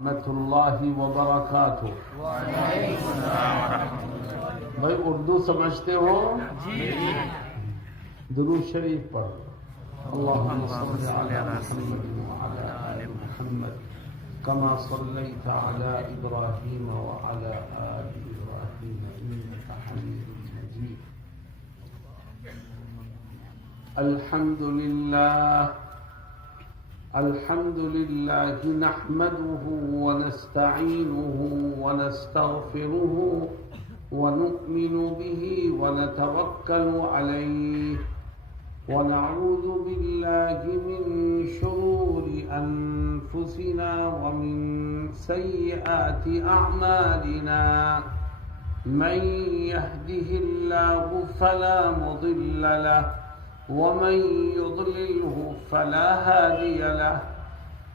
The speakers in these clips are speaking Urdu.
رحمۃ اللہ وبرکاتہ۔ بھائی اردو سمجھتے ہو؟ درود شریف پڑھ۔ اللہم صل علی محمد وعلی آل محمد کما صلیت علی ابراہیم وعلی آل ابراہیم انک حمید مجید۔ الحمد لله نحمده ونستعينه ونستغفره ونؤمن به ونتوكل عليه ونعوذ بالله من شرور أنفسنا ومن سيئات أعمالنا من يهده الله فلا مضل له ومن يضلله فلا هادي له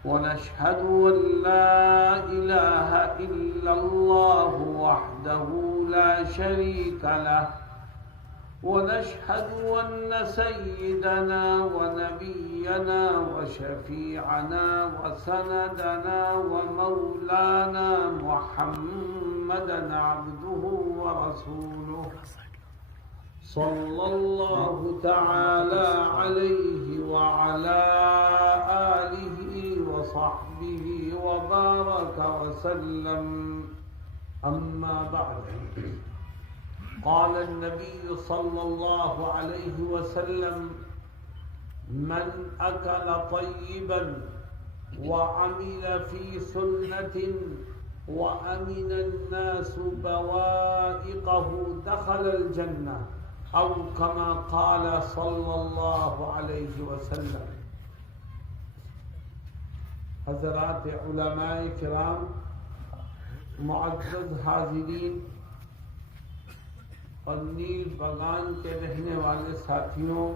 ونشهد أن لا إله إلا الله وحده لا شريك له ونشهد أن سيدنا ونبينا وشفيعنا وسندنا ومولانا محمدا عبده ورسوله صلى الله تعالى عليه وعلى آله وصحبه وبارك وسلم، أما بعد، قال النبي صلى الله عليه وسلم: من أكل طيبا وعمل في سنة وأمن الناس بوائقه دخل الجنة، أو كما قال صلی اللہ علیہ وسلم۔ حضرات علماء کرام، معزز حاضرین اور نیل بغان کے رہنے والے ساتھیوں،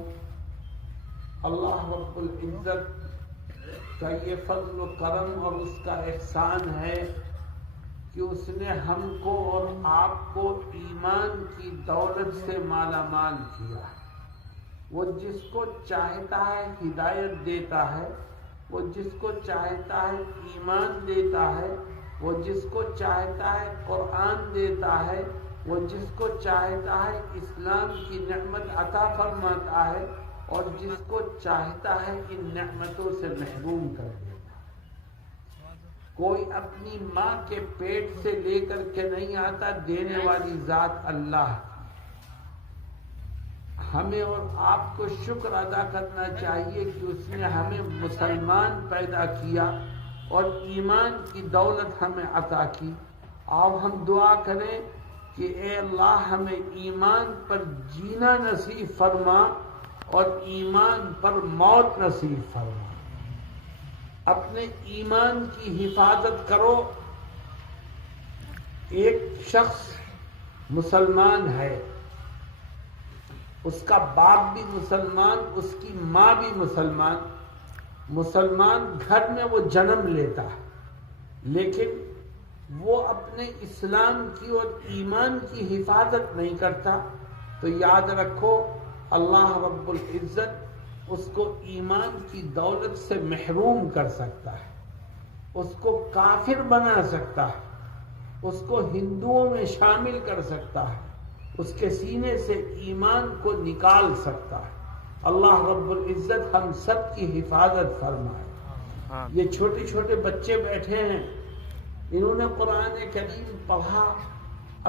اللہ رب العزت کا یہ فضل و کرم اور اس کا احسان ہے کہ اس نے ہم کو اور آپ کو ایمان کی دولت سے مالا مال کیا۔ وہ جس کو چاہتا ہے ہدایت دیتا ہے، وہ جس کو چاہتا ہے ایمان دیتا ہے، وہ جس کو چاہتا ہے قرآن دیتا ہے، وہ جس کو چاہتا ہے اسلام کی نعمت عطا فرماتا ہے، اور جس کو چاہتا ہے ان نعمتوں سے محروم کر دیتا ہے۔ کوئی اپنی ماں کے پیٹ سے لے کر کے نہیں آتا، دینے والی ذات اللہ۔ ہمیں اور آپ کو شکر ادا کرنا چاہیے کہ اس نے ہمیں مسلمان پیدا کیا اور ایمان کی دولت ہمیں عطا کی۔ آؤ ہم دعا کریں کہ اے اللہ ہمیں ایمان پر جینا نصیب فرما اور ایمان پر موت نصیب فرما۔ اپنے ایمان کی حفاظت کرو۔ ایک شخص مسلمان ہے، اس کا باپ بھی مسلمان، اس کی ماں بھی مسلمان، مسلمان گھر میں وہ جنم لیتا ہے، لیکن وہ اپنے اسلام کی اور ایمان کی حفاظت نہیں کرتا، تو یاد رکھو اللہ رب العزت اس کو ایمان کی دولت سے محروم کر سکتا ہے، اس کو کافر بنا سکتا ہے، اس کو ہندوؤں میں شامل کر سکتا ہے، اس کے سینے سے ایمان کو نکال سکتا ہے۔ اللہ رب العزت ہم سب کی حفاظت فرمائے۔ یہ چھوٹے چھوٹے بچے بیٹھے ہیں، انہوں نے قرآن کریم پڑھا،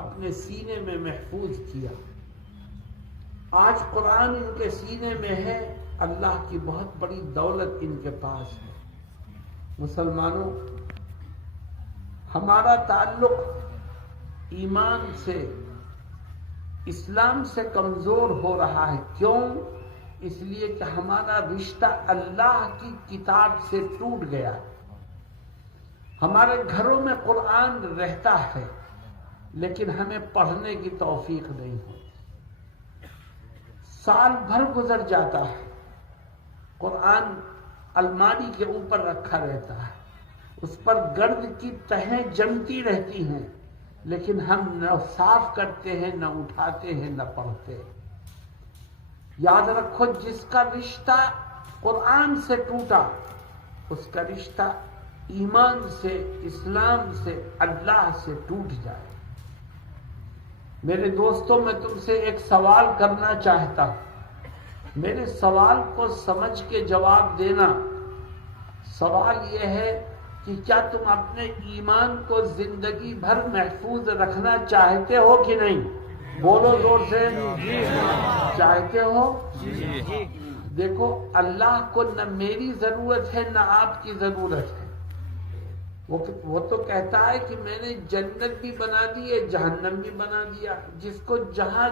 اپنے سینے میں محفوظ کیا۔ آج قرآن ان کے سینے میں ہے، اللہ کی بہت بڑی دولت ان کے پاس ہے۔ مسلمانوں، ہمارا تعلق ایمان سے، اسلام سے کمزور ہو رہا ہے۔ کیوں؟ اس لیے کہ ہمارا رشتہ اللہ کی کتاب سے ٹوٹ گیا۔ ہمارے گھروں میں قرآن رہتا ہے، لیکن ہمیں پڑھنے کی توفیق نہیں ہوتی۔ سال بھر گزر جاتا ہے، قرآن الماری کے اوپر رکھا رہتا ہے، اس پر گرد کی تہیں جمتی رہتی ہیں، لیکن ہم نہ صاف کرتے ہیں، نہ اٹھاتے ہیں، نہ پڑھتے ہیں۔ یاد رکھو، جس کا رشتہ قرآن سے ٹوٹا، اس کا رشتہ ایمان سے، اسلام سے، اللہ سے ٹوٹ جائے۔ میرے دوستوں، میں تم سے ایک سوال کرنا چاہتا ہوں، میرے سوال کو سمجھ کے جواب دینا۔ سوال یہ ہے کہ کیا تم اپنے ایمان کو زندگی بھر محفوظ رکھنا چاہتے ہو کہ نہیں؟ بولو زور سے، چاہتے ہو؟ دیکھو، اللہ کو نہ میری ضرورت ہے نہ آپ کی ضرورت ہے۔ وہ تو کہتا ہے کہ میں نے جنت بھی بنا دی ہے، جہنم بھی بنا دیا، جس کو جہاں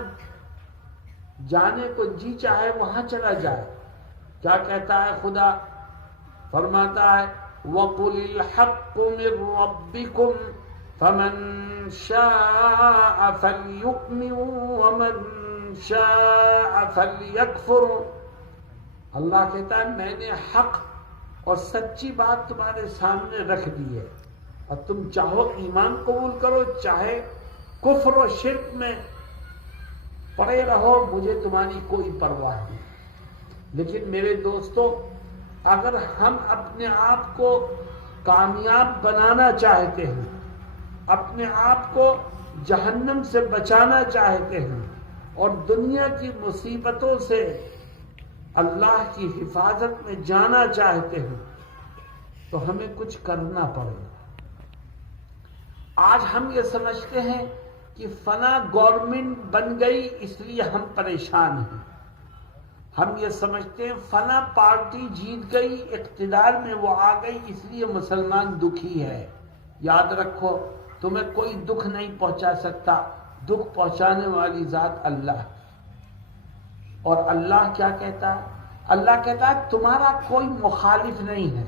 جانے کو جی چاہے وہاں چلا جائے۔ کیا کہتا ہے خدا؟ فرماتا ہے وَقُلِ الْحَقُّ مِن رَبِّكُمْ فَمَن شَاءَ فَلْيُؤْمِن وَمَن شَاءَ فَلْيَكْفُرْ۔ اللہ کہتا ہے میں نے حق اور سچی بات تمہارے سامنے رکھ دی ہے، اور تم چاہو ایمان قبول کرو، چاہے کفر و شرک میں پڑے رہو، مجھے تمہاری کوئی پرواہ نہیں۔ لیکن میرے دوستو، اگر ہم اپنے آپ کو کامیاب بنانا چاہتے ہیں، اپنے آپ کو جہنم سے بچانا چاہتے ہیں، اور دنیا کی مصیبتوں سے اللہ کی حفاظت میں جانا چاہتے ہیں، تو ہمیں کچھ کرنا پڑے گا۔ آج ہم یہ سمجھتے ہیں کہ فلاں گورنمنٹ بن گئی اس لیے ہم پریشان ہیں، ہم یہ سمجھتے ہیں فلاں پارٹی جیت گئی، اقتدار میں وہ آ گئی، اس لیے مسلمان دکھی ہے۔ یاد رکھو، تمہیں کوئی دکھ نہیں پہنچا سکتا، دکھ پہنچانے والی ذات اللہ۔ اور اللہ کیا کہتا ہے؟ اللہ کہتا ہے تمہارا کوئی مخالف نہیں ہے،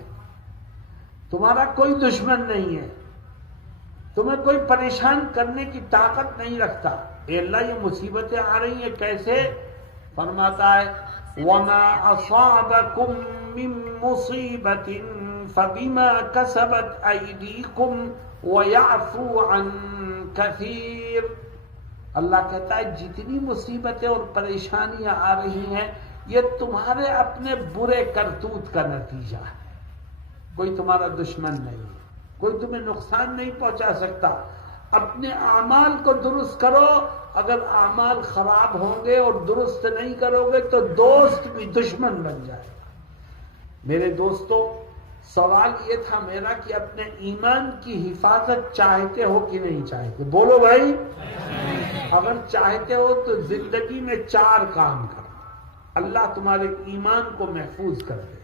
تمہارا کوئی دشمن نہیں ہے، تمہیں کوئی پریشان کرنے کی طاقت نہیں رکھتا۔ اے اللہ، یہ مصیبتیں آ رہی ہیں کیسے؟ فرماتا ہے وَمَا أَصَابَكُم مِّن مُّصِيبَةٍ فَبِمَا كَسَبَتْ أَيْدِيكُمْ وَيَعْفُو عَن كَثِيرٍ۔ اللہ کہتا ہے جتنی مصیبتیں اور پریشانیاں آ رہی ہیں، یہ تمہارے اپنے برے کرتوت کا نتیجہ ہے۔ کوئی تمہارا دشمن نہیں ہے، کوئی تمہیں نقصان نہیں پہنچا سکتا۔ اپنے اعمال کو درست کرو، اگر اعمال خراب ہوں گے اور درست نہیں کرو گے تو دوست بھی دشمن بن جائے گا۔ میرے دوستو، سوال یہ تھا میرا کہ اپنے ایمان کی حفاظت چاہتے ہو کہ نہیں چاہتے؟ بولو بھائی، اگر چاہتے ہو تو زندگی میں 4 کام کرو، اللہ تمہارے ایمان کو محفوظ کر دے۔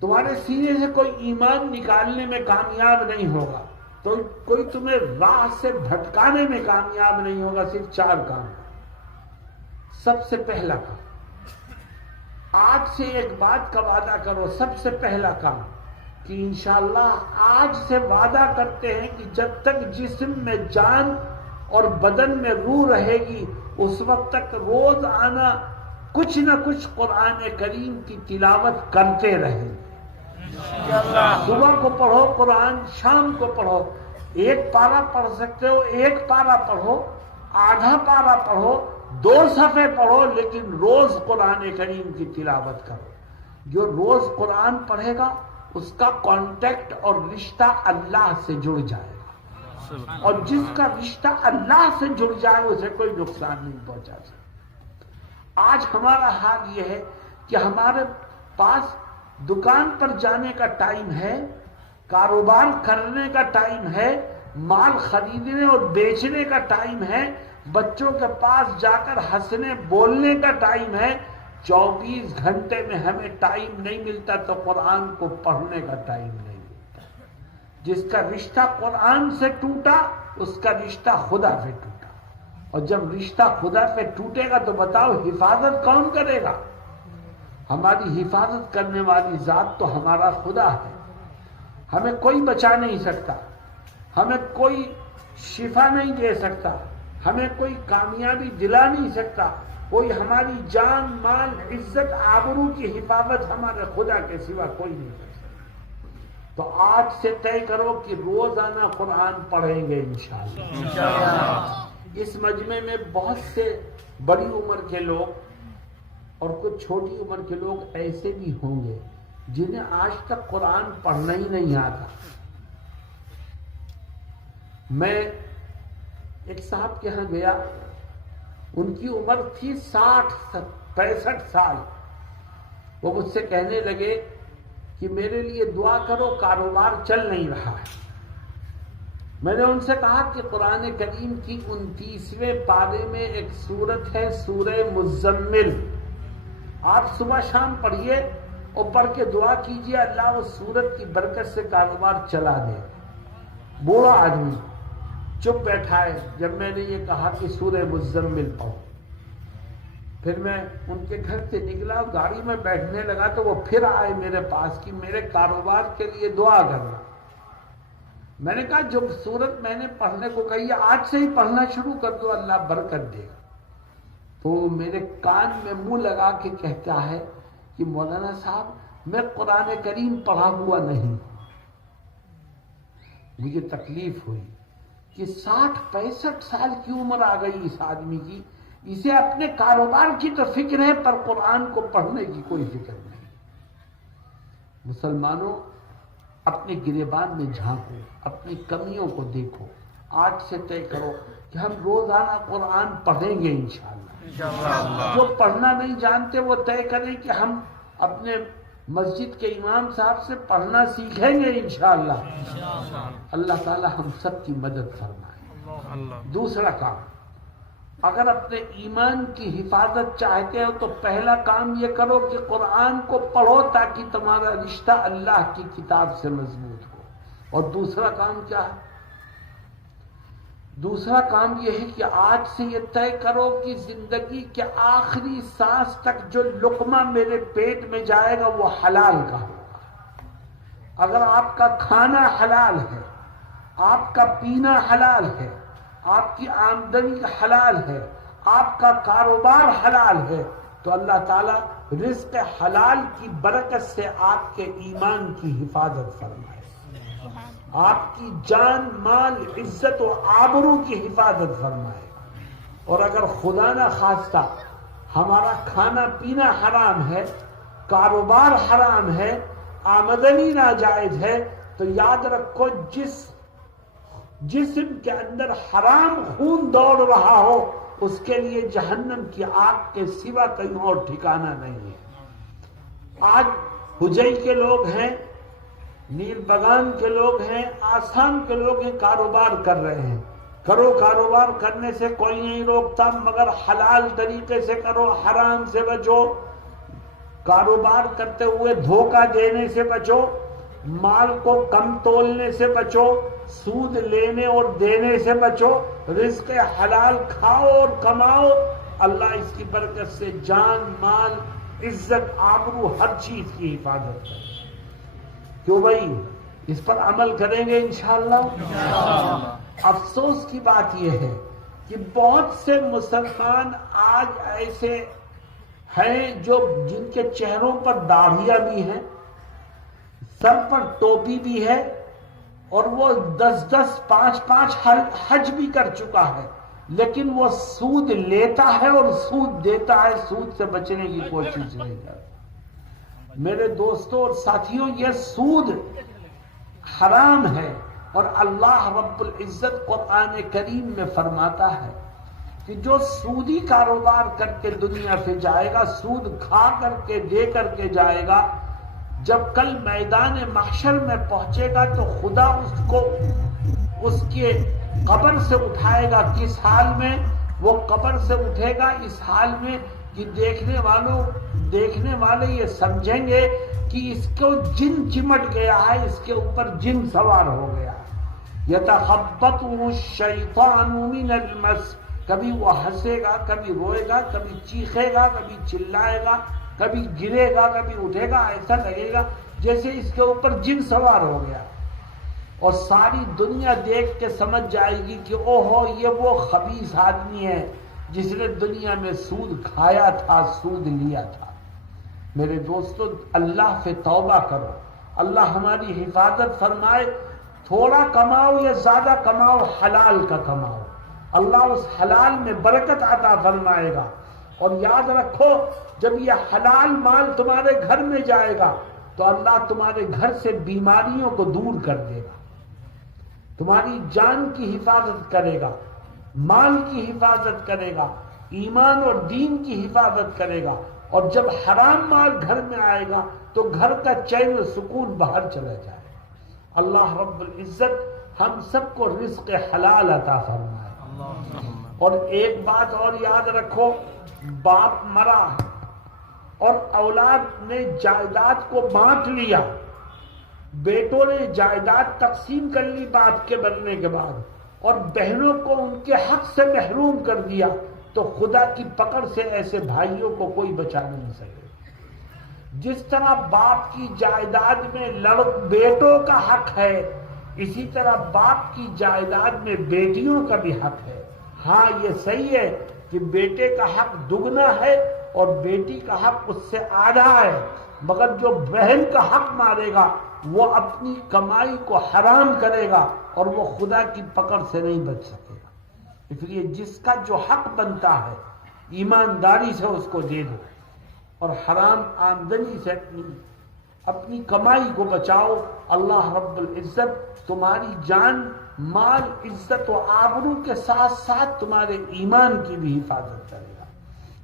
تمہارے سینے سے کوئی ایمان نکالنے میں کامیاب نہیں ہوگا، تو کوئی تمہیں راہ سے بھٹکانے میں کامیاب نہیں ہوگا۔ صرف 4 کام۔ سب سے پہلا کام، آج سے ایک بات کا وعدہ کرو، سب سے پہلا کام کہ انشاءاللہ آج سے وعدہ کرتے ہیں کہ جب تک جسم میں جان اور بدن میں روح رہے گی، اس وقت تک روز آنا کچھ نہ کچھ قرآن کریم کی تلاوت کرتے رہیں۔ صبح کو پڑھو قرآن، شام کو پڑھو، 1 پارہ پڑھ سکتے ہو 1 پارہ پڑھو، آدھا پارہ پڑھو، 2 صفحے پڑھو، لیکن روز قرآن کریم کی تلاوت کرو۔ جو روز قرآن پڑھے گا اس کا کانٹیکٹ اور رشتہ اللہ سے جڑ جائے گا، اور جس کا رشتہ اللہ سے جڑ جائے اسے کوئی نقصان نہیں پہنچا سکتا۔ آج ہمارا حال یہ ہے کہ ہمارے پاس دکان پر جانے کا ٹائم ہے، کاروبار کرنے کا ٹائم ہے، مال خریدنے اور بیچنے کا ٹائم ہے، بچوں کے پاس جا کر ہنسنے بولنے کا ٹائم ہے۔ 24 گھنٹے میں ہمیں ٹائم نہیں ملتا تو قرآن کو پڑھنے کا ٹائم نہیں ملتا۔ جس کا رشتہ قرآن سے ٹوٹا اس کا رشتہ خدا سے ٹوٹا، اور جب رشتہ خدا سے ٹوٹے گا تو بتاؤ حفاظت کون کرے گا؟ ہماری حفاظت کرنے والی ذات تو ہمارا خدا ہے۔ ہمیں کوئی بچا نہیں سکتا، ہمیں کوئی شفا نہیں دے سکتا، ہمیں کوئی کامیابی دلا نہیں سکتا، کوئی ہماری جان مال عزت آبرو کی حفاظت ہمارے خدا کے سوا کوئی نہیں کر سکتا۔ تو آج سے طے کرو کہ روزانہ قرآن پڑھیں گے انشاءاللہ۔ اس مجمع میں بہت سے بڑی عمر کے لوگ اور کچھ چھوٹی عمر کے لوگ ایسے بھی ہوں گے جنہیں آج تک قرآن پڑھنا ہی نہیں آتا. میں ایک صاحب کے ہاں گیا، ان کی عمر تھی 60-65 سال. وہ مجھ سے کہنے لگے کہ میرے لیے دعا کرو، کاروبار چل نہیں رہا ہے. میں نے ان سے کہا کہ قرآن کریم کی 29ویں پارے میں ایک سورت ہے سورہ مزمل، آپ صبح شام پڑھیے اور پڑھ کے دعا کیجیے اللہ اس سورت کی برکت سے کاروبار چلا دے. بوڑھا آدمی چپ بیٹھا ہے. جب میں نے یہ کہا کہ سورہ مزمل پڑھو، پھر میں ان کے گھر سے نکلا، گاڑی میں بیٹھنے لگا تو وہ پھر آئے میرے پاس کہ میرے کاروبار کے لیے دعا کرنا. میں نے کہا جو سورت میں نے پڑھنے کو کہی ہے آج سے ہی پڑھنا شروع کر دو، اللہ برکت دے گا. تو میرے کان میں منہ لگا کے کہتا ہے کہ مولانا صاحب میں قرآن کریم پڑھا ہوا نہیں. مجھے تکلیف ہوئی کہ 60-65 سال کی عمر آ گئی اس آدمی کی، اسے اپنے کاروبار کی تو فکر ہے پر قرآن کو پڑھنے کی کوئی فکر نہیں. مسلمانوں، اپنے گریبان میں جھانکو، اپنی کمیوں کو دیکھو. آج سے طے کرو کہ ہم روزانہ قرآن پڑھیں گے انشاءاللہ. جو پڑھنا نہیں جانتے وہ طے کریں کہ ہم اپنے مسجد کے امام صاحب سے پڑھنا سیکھیں گے انشاءاللہ. اللہ تعالی ہم سب کی مدد فرمائے. دوسرا کام، اگر اپنے ایمان کی حفاظت چاہتے ہو تو پہلا کام یہ کرو کہ قرآن کو پڑھو تاکہ تمہارا رشتہ اللہ کی کتاب سے مضبوط ہو. اور دوسرا کام کیا ہے؟ دوسرا کام یہ ہے کہ آج سے یہ طے کرو کہ زندگی کے آخری سانس تک جو لقمہ میرے پیٹ میں جائے گا وہ حلال کا ہوگا. اگر آپ کا کھانا حلال ہے، آپ کا پینا حلال ہے، آپ کی آمدنی حلال ہے، آپ کا کاروبار حلال ہے، تو اللہ تعالیٰ رزق حلال کی برکت سے آپ کے ایمان کی حفاظت فرمائے، آپ کی جان مال عزت و آبرو کی حفاظت فرمائے. اور اگر خدا نہ خواستہ ہمارا کھانا پینا حرام ہے، کاروبار حرام ہے، آمدنی ناجائز ہے، تو یاد رکھو جس جسم کے اندر حرام خون دوڑ رہا ہو اس کے لیے جہنم کی آگ کے سوا کہیں اور ٹھکانہ نہیں ہے. آج حجئی کے لوگ ہیں، نیل بغان کے لوگ ہیں، آسام کے لوگ ہیں، کاروبار کر رہے ہیں. کرو، کاروبار کرنے سے کوئی نہیں روکتا، مگر حلال طریقے سے کرو، حرام سے بچو. کاروبار کرتے ہوئے دھوکہ دینے سے بچو، مال کو کم تولنے سے بچو، سود لینے اور دینے سے بچو. رزق حلال کھاؤ اور کماؤ، اللہ اس کی برکت سے جان مال عزت آبرو ہر چیز کی حفاظت کرے. کیوں بھائی؟ اس پر عمل کریں گے انشاءاللہ. افسوس کی بات یہ ہے کہ بہت سے مسلمان آج ایسے ہیں جو جن کے چہروں پر داڑھیاں بھی ہیں، سر پر ٹوپی بھی ہے، اور وہ 10 5 حج بھی کر چکا ہے، لیکن وہ سود لیتا ہے اور سود دیتا ہے، سود سے بچنے کی کوشش نہیں کرتا. میرے دوستوں اور ساتھیوں، یہ سود حرام ہے، اور اللہ رب العزت قرآن کریم میں فرماتا ہے کہ جو سودی کاروبار کر کے دنیا سے جائے گا، سود کھا کر کے دے کر کے جائے گا، جب کل میدان محشر میں پہنچے گا تو خدا اس کو اس کے قبر سے اٹھائے گا. کس حال میں وہ قبر سے اٹھے گا؟ اس حال میں کہ دیکھنے والے یہ سمجھیں گے کہ اس کو جن چمٹ گیا ہے، اس کے اوپر جن سوار ہو گیا. یتخبطہ الشیطان من المس، کبھی وہ ہنسے گا، کبھی روئے گا، کبھی چیخے گا، کبھی چلائے گا، کبھی گرے گا، کبھی اٹھے گا. ایسا لگے گا جیسے اس کے اوپر جن سوار ہو گیا، اور ساری دنیا دیکھ کے سمجھ جائے گی کہ اوہو یہ وہ خبیث آدمی ہے جس نے دنیا میں سود کھایا تھا، سود لیا تھا. میرے دوستو، اللہ سے توبہ کرو، اللہ ہماری حفاظت فرمائے. تھوڑا کماؤ یا زیادہ کماؤ، حلال کا کماؤ، اللہ اس حلال میں برکت عطا فرمائے گا. اور یاد رکھو، جب یہ حلال مال تمہارے گھر میں جائے گا تو اللہ تمہارے گھر سے بیماریوں کو دور کر دے گا، تمہاری جان کی حفاظت کرے گا، مال کی حفاظت کرے گا، ایمان اور دین کی حفاظت کرے گا. اور جب حرام مال گھر میں آئے گا تو گھر کا چین و سکون باہر چلا جائے. اللہ رب العزت ہم سب کو رزق حلال عطا فرمائے. اور ایک بات اور یاد رکھو، باپ مرا اور اولاد نے جائیداد کو بانٹ لیا، بیٹوں نے جائیداد تقسیم کر لی باپ کے مرنے کے بعد، اور بہنوں کو ان کے حق سے محروم کر دیا، تو خدا کی پکڑ سے ایسے بھائیوں کو کوئی بچا نہیں سکے. جس طرح باپ کی جائیداد میں بیٹوں کا حق ہے، اسی طرح باپ کی جائیداد میں بیٹیوں کا بھی حق ہے. ہاں یہ صحیح ہے کہ بیٹے کا حق دگنا ہے اور بیٹی کا حق اس سے آدھا ہے، مگر جو بہن کا حق مارے گا وہ اپنی کمائی کو حرام کرے گا اور وہ خدا کی پکڑ سے نہیں بچ سکے گا. اس لیے جس کا جو حق بنتا ہے ایمانداری سے اس کو دے دو، اور حرام آمدنی سے اپنی کمائی کو بچاؤ. اللہ رب العزت تمہاری جان، مال، عزت و آبرو کے ساتھ ساتھ تمہارے ایمان کی بھی حفاظت کرے گا.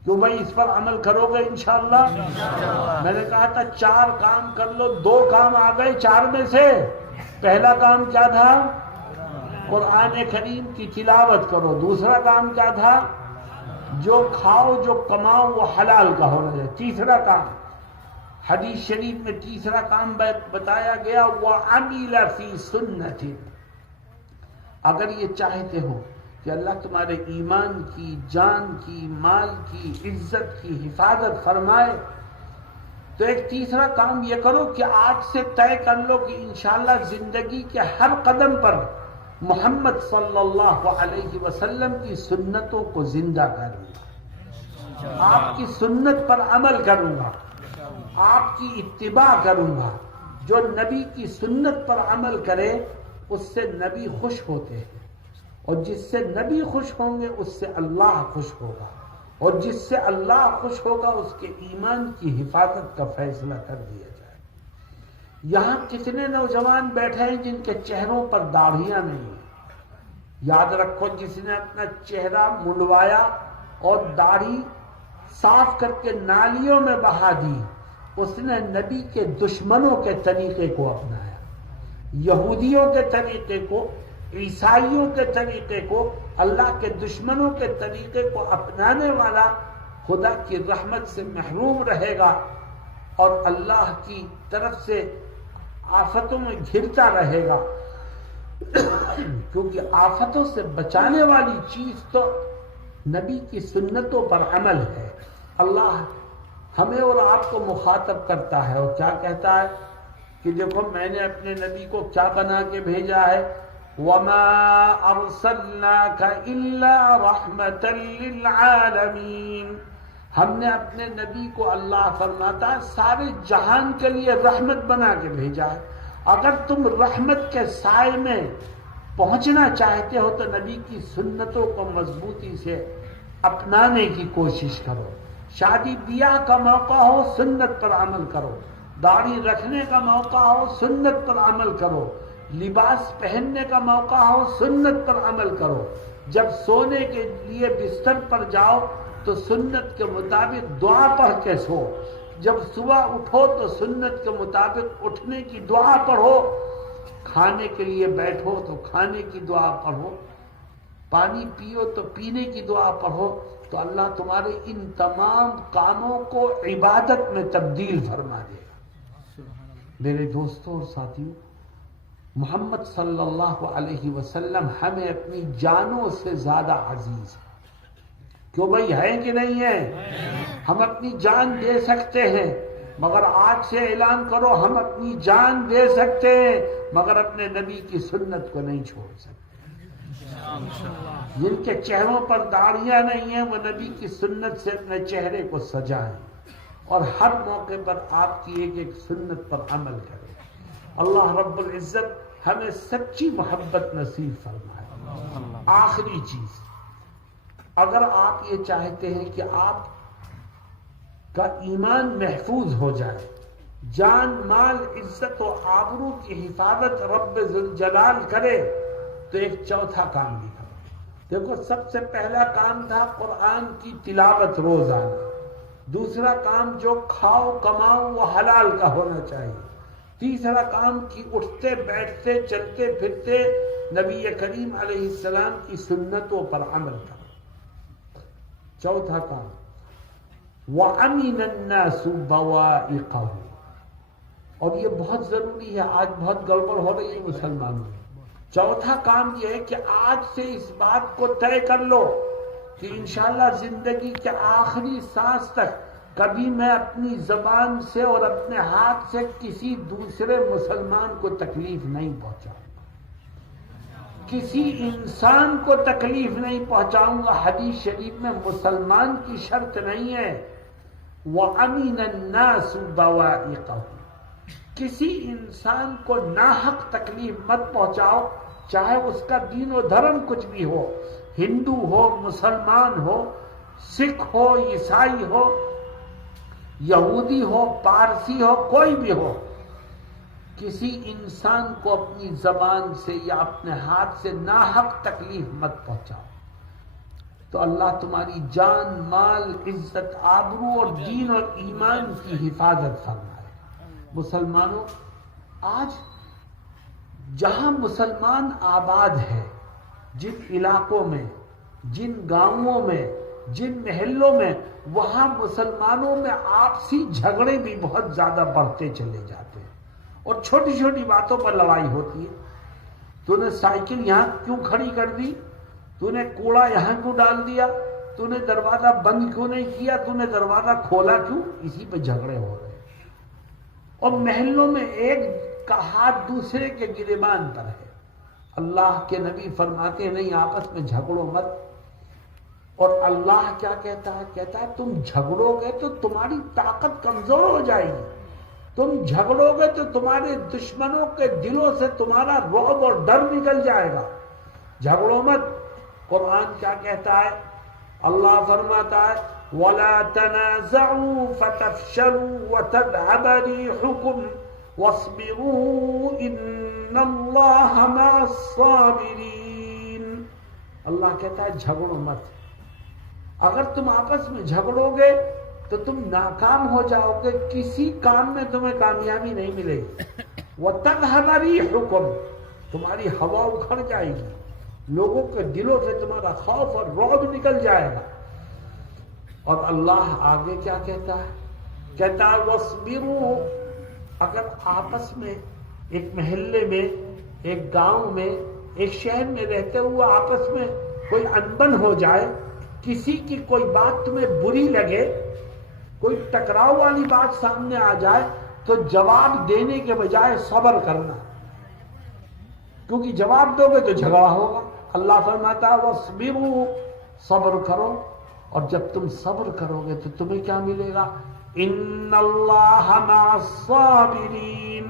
کیوں بھائی اس پر عمل کرو گے انشاءاللہ؟ میں نے کہا تھا 4 کام کر لو، 2 کام آ گئے 4 میں سے. پہلا کام کیا تھا؟ قرآن کریم کی تلاوت کرو. دوسرا کام کیا تھا؟ جو کھاؤ جو کماؤ وہ حلال کا ہونا چاہیے. تیسرا کام حدیث شریف میں تیسرا کام بتایا گیا، وَعَمِلَ فِي سُنَّتِ. اگر یہ چاہتے ہو کہ اللہ تمہارے ایمان کی، جان کی، مال کی، عزت کی حفاظت فرمائے، تو ایک تیسرا کام یہ کرو کہ آج سے طے کر لو کہ انشاءاللہ زندگی کے ہر قدم پر محمد صلی اللہ علیہ وسلم کی سنتوں کو زندہ کروں گا، آپ کی سنت پر عمل کروں گا، آپ کی اتباع کروں گا. جو نبی کی سنت پر عمل کرے اس سے نبی خوش ہوتے ہیں، اور جس سے نبی خوش ہوں گے اس سے اللہ خوش ہوگا، اور جس سے اللہ خوش ہوگا اس کے ایمان کی حفاظت کا فیصلہ کر دیا جائے. یہاں کتنے نوجوان بیٹھے ہیں جن کے چہروں پر داڑھیاں نہیں ہیں؟ یاد رکھو، جس نے اپنا چہرہ منڈوایا اور داڑھی صاف کر کے نالیوں میں بہا دی، اس نے نبی کے دشمنوں کے طریقے کو اپنایا، یہودیوں کے طریقے کو، عیسائیوں کے طریقے کو، اللہ کے دشمنوں کے طریقے کو اپنانے والا خدا کی رحمت سے محروم رہے گا اور اللہ کی طرف سے آفتوں میں گھرتا رہے گا. کیونکہ آفتوں سے بچانے والی چیز تو نبی کی سنتوں پر عمل ہے. اللہ ہمیں اور آپ کو مخاطب کرتا ہے اور کیا کہتا ہے کہ دیکھو میں نے اپنے نبی کو کیا بنا کے بھیجا ہے، وَمَا أَرْسَلْنَاكَ إِلَّا رَحْمَةً لِّلْعَالَمِينَ. ہم نے اپنے نبی کو، اللہ فرماتا ہے، سارے جہان کے لیے رحمت بنا کے بھیجا ہے. اگر تم رحمت کے سائے میں پہنچنا چاہتے ہو تو نبی کی سنتوں کو مضبوطی سے اپنانے کی کوشش کرو. شادی بیاہ کا موقع ہو سنت پر عمل کرو، داڑھی رکھنے کا موقع ہو سنت پر عمل کرو، لباس پہننے کا موقع ہو سنت پر عمل کرو. جب سونے کے لیے بستر پر جاؤ تو سنت کے مطابق دعا پڑھ کے سو. جب صبح اٹھو تو سنت کے مطابق اٹھنے کی دعا پڑھو. کھانے کے لیے بیٹھو تو کھانے کی دعا پڑھو، پانی پیو تو پینے کی دعا پڑھو. تو اللہ تمہارے ان تمام کاموں کو عبادت میں تبدیل فرما دے گا. میرے دوستوں اور ساتھیوں، محمد صلی اللہ علیہ وسلم ہمیں اپنی جانوں سے زیادہ عزیز ہے. کیوں بھائی، ہیں کہ نہیں ہیں؟ ہم اپنی جان دے سکتے ہیں، مگر آج سے اعلان کرو ہم اپنی جان دے سکتے ہیں مگر اپنے نبی کی سنت کو نہیں چھوڑ سکتے. جن کے چہروں پر داڑھیاں نہیں ہیں وہ نبی کی سنت سے اپنے چہرے کو سجائیں اور ہر موقع پر آپ کی ایک ایک سنت پر عمل کریں. اللہ رب العزت ہمیں سچی محبت نصیب فرمائے. آخری چیز، اگر آپ یہ چاہتے ہیں کہ آپ کا ایمان محفوظ ہو جائے جان مال عزت و آبرو کی حفاظت رب ذوالجلال کرے تو ایک چوتھا کام بھی کرو. دیکھو سب سے پہلا کام تھا قرآن کی تلاوت روزانہ. دوسرا کام جو کھاؤ کماؤ وہ حلال کا ہونا چاہیے. تیسرا کام کی اٹھتے بیٹھتے چلتے پھرتے نبی کریم علیہ السلام کی سنتوں پر عمل کرو. چوتھا کام وَأَمِنَ النَّاسُ بَوَائِقَهُ. اور یہ بہت ضروری ہے، آج بہت گڑبڑ ہو رہی ہے مسلمانوں میں. چوتھا کام یہ ہے کہ آج سے اس بات کو طے کر لو کہ انشاءاللہ زندگی کے آخری سانس تک کبھی میں اپنی زبان سے اور اپنے ہاتھ سے کسی دوسرے مسلمان کو تکلیف نہیں پہنچاؤں گا، کسی انسان کو تکلیف نہیں پہنچاؤں گا. حدیث شریف میں مسلمان کی شرط نہیں ہے وَأَمِنَ النَّاسُ بَوَائِقَهُ. کسی انسان کو ناحق تکلیف مت پہنچاؤ، چاہے اس کا دین و دھرم کچھ بھی ہو، ہندو ہو، مسلمان ہو، سکھ ہو، عیسائی ہو، یہودی ہو، پارسی ہو، کوئی بھی ہو. کسی انسان کو اپنی زبان سے یا اپنے ہاتھ سے ناحق تکلیف مت پہنچاؤ تو اللہ تمہاری جان مال عزت آبرو اور دین اور ایمان کی حفاظت فرمائے. مسلمانوں، آج جہاں مسلمان آباد ہے، جن علاقوں میں، جن گاؤں میں، جن محلوں میں، وہاں مسلمانوں میں آپسی جھگڑے بھی بہت زیادہ بڑھتے چلے جاتے ہیں اور چھوٹی چھوٹی باتوں پر لڑائی ہوتی ہے. تو نے سائیکل یہاں کیوں کھڑی کر دی؟ تو نے کوڑا یہاں کیوں ڈال دیا؟ تو نے دروازہ بند کیوں نہیں کیا؟ تو نے دروازہ کھولا کیوں؟ اسی پہ جھگڑے ہو رہے ہیں. اور محلوں میں ایک کا ہاتھ دوسرے کے گریبان پر ہے. اللہ کے نبی فرماتے ہیں نہیں، آپس میں جھگڑو مت. اور اللہ کیا کہتا ہے؟ کہتا ہے تم جھگڑو گے تو تمہاری طاقت کمزور ہو جائے گی. تم جھگڑو گے تو تمہارے دشمنوں کے دلوں سے تمہارا رعب اور ڈر نکل جائے گا. جھگڑو مت. قرآن کیا کہتا ہے؟ اللہ فرماتا ہے وَلَا تَنَازَعُوا فَتَفْشَلُوا وَتَذْهَبَ رِيحُكُمْ وَاصْبِرُوا إِنَّ اللَّهَ مَعَ الصَّابِرِينَ. اللہ کہتا ہے جھگڑو مت. اگر تم آپس میں جھگڑو گے تو تم ناکام ہو جاؤ گے، کسی کام میں تمہیں کامیابی نہیں ملے گی. وَتَذْهَبَ رِيحُكُمْ. تمہاری ہوا اکھڑ جائے گی، لوگوں کے دلوں سے تمہارا خوف اور رعب نکل جائے گا. اور اللہ آگے کیا کہتا ہے؟ کہتا ہے وَاصْبِرُوا. اگر آپس میں ایک محلے میں، ایک گاؤں میں، ایک شہر میں رہتے ہوئے آپس میں کوئی انبن ہو جائے، کسی کی کوئی بات تمہیں بری لگے، کوئی ٹکراؤ والی بات سامنے آ جائے تو جواب دینے کے بجائے صبر کرنا، کیونکہ جواب دو گے تو جھگڑا ہوگا. اللہ فرماتا ہے وَاصْبِرُوا. صبر کرو. اور جب تم صبر کرو گے تو تمہیں کیا ملے گا؟ ان اللہ مع الصابرین.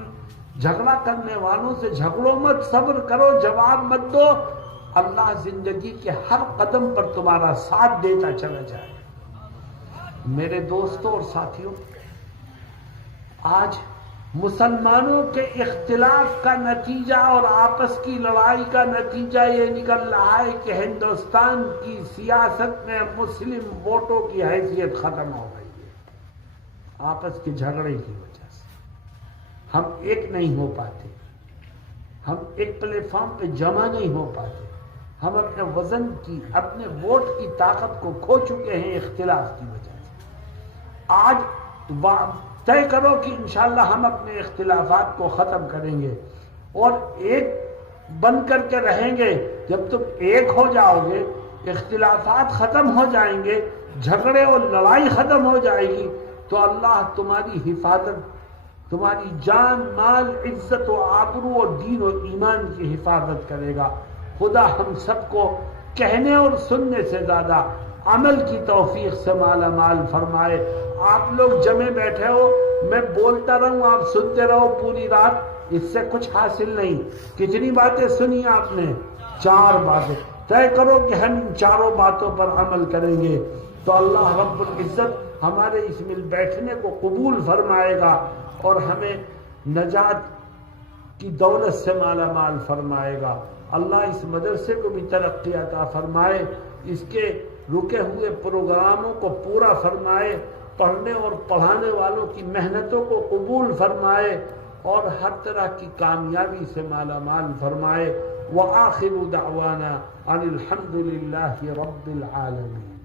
جھگڑا کرنے والوں سے جھگڑو مت، صبر کرو، جواب مت دو. اللہ زندگی کے ہر قدم پر تمہارا ساتھ دیتا چلا جائے. میرے دوستوں اور ساتھیوں، آج مسلمانوں کے اختلاف کا نتیجہ اور آپس کی لڑائی کا نتیجہ یہ نکل رہا ہے کہ ہندوستان کی سیاست میں مسلم ووٹوں کی حیثیت ختم ہو گئی ہے. آپس کے جھگڑے کی وجہ سے ہم ایک نہیں ہو پاتے، ہم ایک پلیٹ فارم پہ جمع نہیں ہو پاتے. ہم اپنے وزن کی، اپنے ووٹ کی طاقت کو کھو چکے ہیں اختلاف کی وجہ سے. آج طے کرو کہ انشاءاللہ ہم اپنے اختلافات کو ختم کریں گے اور ایک بن کر کے رہیں گے. جب تم ایک ہو جاؤ گے، اختلافات ختم ہو جائیں گے، جھگڑے اور لڑائی ختم ہو جائے گی تو اللہ تمہاری حفاظت، تمہاری جان مال عزت و آبرو اور دین و ایمان کی حفاظت کرے گا. خدا ہم سب کو کہنے اور سننے سے زیادہ عمل کی توفیق سے مالا مال فرمائے. آپ لوگ جمے بیٹھے ہو، میں بولتا رہوں، آپ سنتے رہو پوری رات، اس سے کچھ حاصل نہیں. کتنی باتیں سنی آپ نے؟ 4 باتیں. طے کرو کہ ہم ان 4 باتوں پر عمل کریں گے تو اللہ رب العزت ہمارے اس مل بیٹھنے کو قبول فرمائے گا اور ہمیں نجات کی دولت سے مالا مال فرمائے گا۔ اللہ اس مدرسے کو بھی ترقی عطا فرمائے، اس کے رکے ہوئے پروگراموں کو پورا فرمائے، پڑھنے اور پڑھانے والوں کی محنتوں کو قبول فرمائے اور ہر طرح کی کامیابی سے مالا مال فرمائے۔ وآخر دعوانا ان الحمد للہ رب العالمین۔